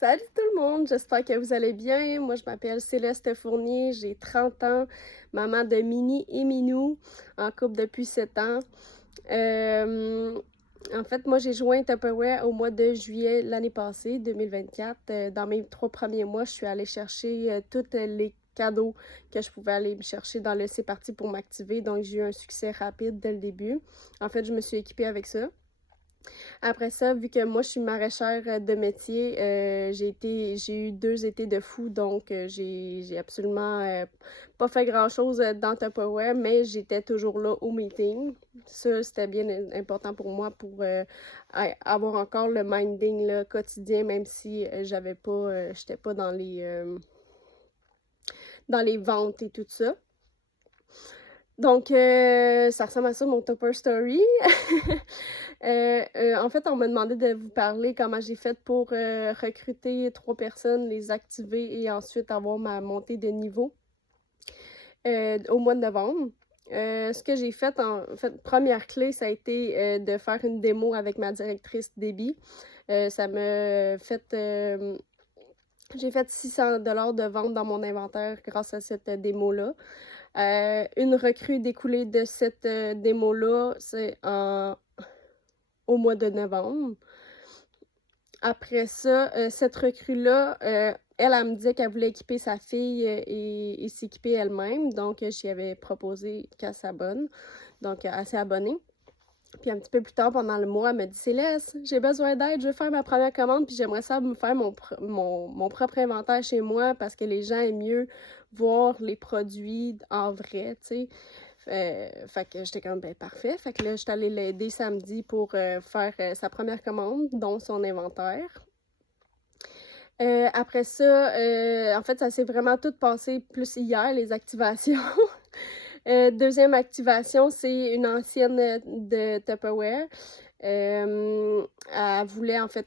Salut tout le monde, j'espère que vous allez bien. Moi, je m'appelle Céleste Fournier, j'ai 30 ans, maman de Mini et Minou, en couple depuis 7 ans. Euh, En fait, moi, j'ai joint Tupperware au mois de juillet l'année passée, 2024. Dans mes 3 premiers mois, je suis allée chercher tous les cadeaux que je pouvais aller me chercher dans le C'est parti pour m'activer. Donc, j'ai eu un succès rapide dès le début. En fait, je me suis équipée avec ça. Après ça, vu que moi, je suis maraîchère de métier, j'ai eu 2 étés de fou, donc j'ai absolument pas fait grand-chose dans Tupperware, mais j'étais toujours là au meeting. Ça, c'était bien important pour moi pour avoir encore le minding là, quotidien, même si j'étais pas dans les ventes et tout ça. Donc, ça ressemble à ça, mon Tupper Story. En fait, on m'a demandé de vous parler comment j'ai fait pour recruter 3 personnes, les activer et ensuite avoir ma montée de niveau au mois de novembre. Ce que j'ai fait, en fait, première clé, ça a été de faire une démo avec ma directrice débit. Ça m'a fait... j'ai fait 600 $ de vente dans mon inventaire grâce à cette démo-là. Une recrue découlée de cette démo-là, c'est au mois de novembre. Après ça, cette recrue-là, elle me disait qu'elle voulait équiper sa fille et s'équiper elle-même. Donc, j'y avais proposé qu'elle s'abonne. Donc, elle s'est abonnée. Puis un petit peu plus tard, pendant le mois, elle m'a dit Céleste, j'ai besoin d'aide, je veux faire ma première commande, puis j'aimerais ça me faire mon propre inventaire chez moi parce que les gens aiment mieux voir les produits en vrai, tu sais. Fait que j'étais comme, ben parfait. Fait que là, j'étais allée l'aider samedi pour faire sa première commande, dont son inventaire. Après ça, en fait, ça s'est vraiment tout passé plus hier, les activations. Deuxième activation, c'est une ancienne de Tupperware. Elle voulait en fait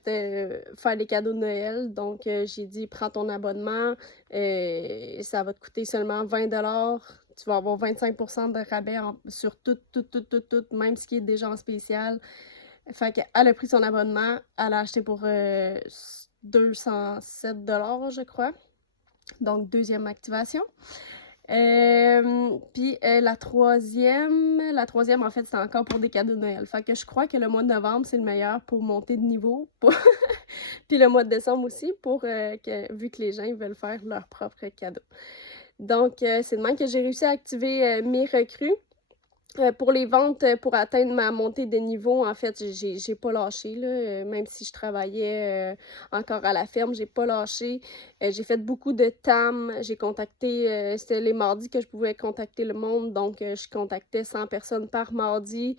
faire des cadeaux de Noël. Donc, j'ai dit, prends ton abonnement. Ça va te coûter seulement 20 $. Tu vas avoir 25% de rabais sur tout, même ce qui est déjà en spécial. Fait qu'elle a pris son abonnement. Elle a acheté pour 207 $, je crois. Donc, deuxième activation. Puis la troisième, en fait, c'était encore pour des cadeaux de Noël. Fait que je crois que le mois de novembre, c'est le meilleur pour monter de niveau. Puis le mois de décembre aussi, vu que les gens ils veulent faire leurs propres cadeaux. Donc, c'est de même que j'ai réussi à activer mes recrues. Pour les ventes, pour atteindre ma montée de niveau, en fait, j'ai pas lâché, là, même si je travaillais encore à la ferme, j'ai pas lâché. J'ai fait beaucoup de TAM, j'ai contacté, c'était les mardis que je pouvais contacter le monde, donc je contactais 100 personnes par mardi.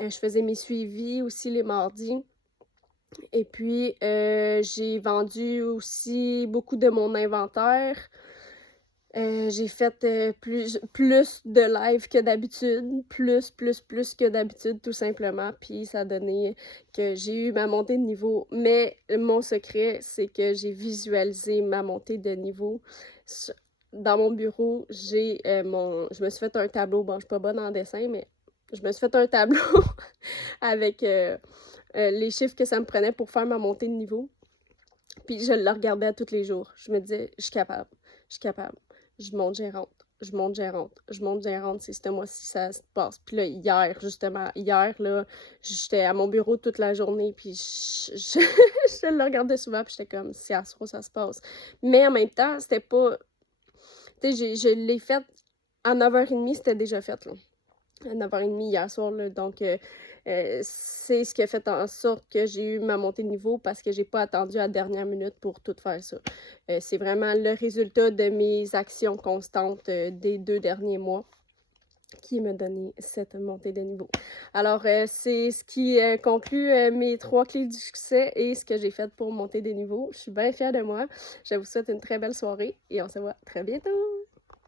Je faisais mes suivis aussi les mardis. Et puis, j'ai vendu aussi beaucoup de mon inventaire. J'ai fait plus de live que d'habitude, plus que d'habitude, tout simplement. Puis ça a donné que j'ai eu ma montée de niveau. Mais mon secret, c'est que j'ai visualisé ma montée de niveau. Dans mon bureau, je me suis fait un tableau. Bon, je suis pas bonne en dessin, mais je me suis fait un tableau avec les chiffres que ça me prenait pour faire ma montée de niveau. Puis je le regardais à tous les jours. Je me disais, je suis capable, je suis capable. Je monte, gérante, je monte, gérante, je monte, gérante, c'est ce mois-ci, ça se passe. Puis là, hier, là, j'étais à mon bureau toute la journée, puis je le regardais souvent, puis j'étais comme, si à ce soir, ça se passe. Mais en même temps, c'était pas... Tu sais, je l'ai fait à 9h30, c'était déjà fait, là. À 9h30 hier soir, là, donc c'est ce qui a fait en sorte que j'ai eu ma montée de niveau parce que j'ai pas attendu à la dernière minute pour tout faire ça. C'est vraiment le résultat de mes actions constantes des 2 derniers mois qui m'a donné cette montée de niveau. Alors, c'est ce qui conclut mes 3 clés du succès et ce que j'ai fait pour monter des niveaux. Je suis bien fière de moi. Je vous souhaite une très belle soirée et on se voit très bientôt!